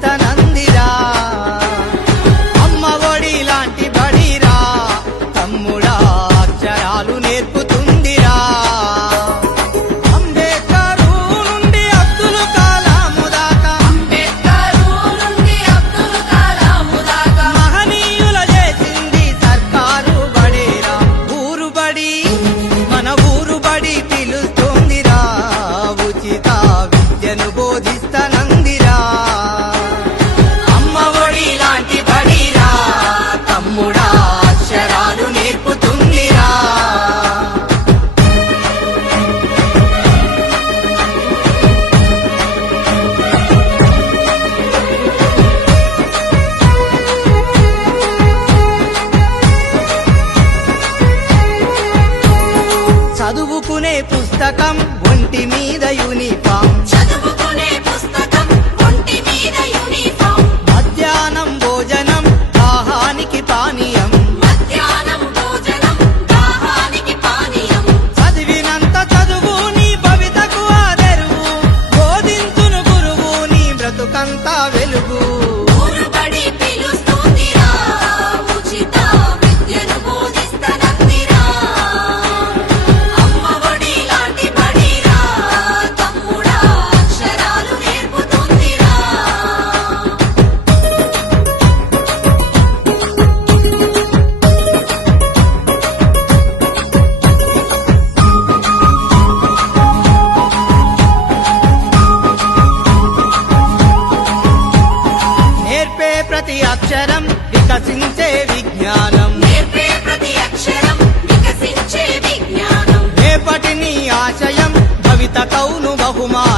బోధిస్తనందిరా అమ్మ ఒడి లాంటి బడిరా తమ్ముడా అక్షరాలు నేర్పుతుందిరా అంబేద్కరు నుండి అబ్దుల్ కలాము దాకా మహనీయుల చేసింది సర్కారు బడేరా ఊరు బడి మన ఊరు బడి పిలుస్తుందిరా ఉచిత విద్యను బోధిస్తనందిరా అమ్మ ఒడి లాంటి బడిరా తమ్ముడా అక్షరాలు నేర్పుతుందిరా చదువుకునే పుస్తకం ఒంటి మీద యూనిఫామ్ మధ్యాహ్నం భోజనం దాహానికి పానీయం చదివినంత చదువు నీ భవితకు ఆదరువు బోధించును గురువు నీ బ్రతుకంతా వెలుగు నేర్పే ప్రతి అక్షరం వికసించే విజ్ఞానం రేపటి నీ ఆశయం భవిత కౌను బహుమానం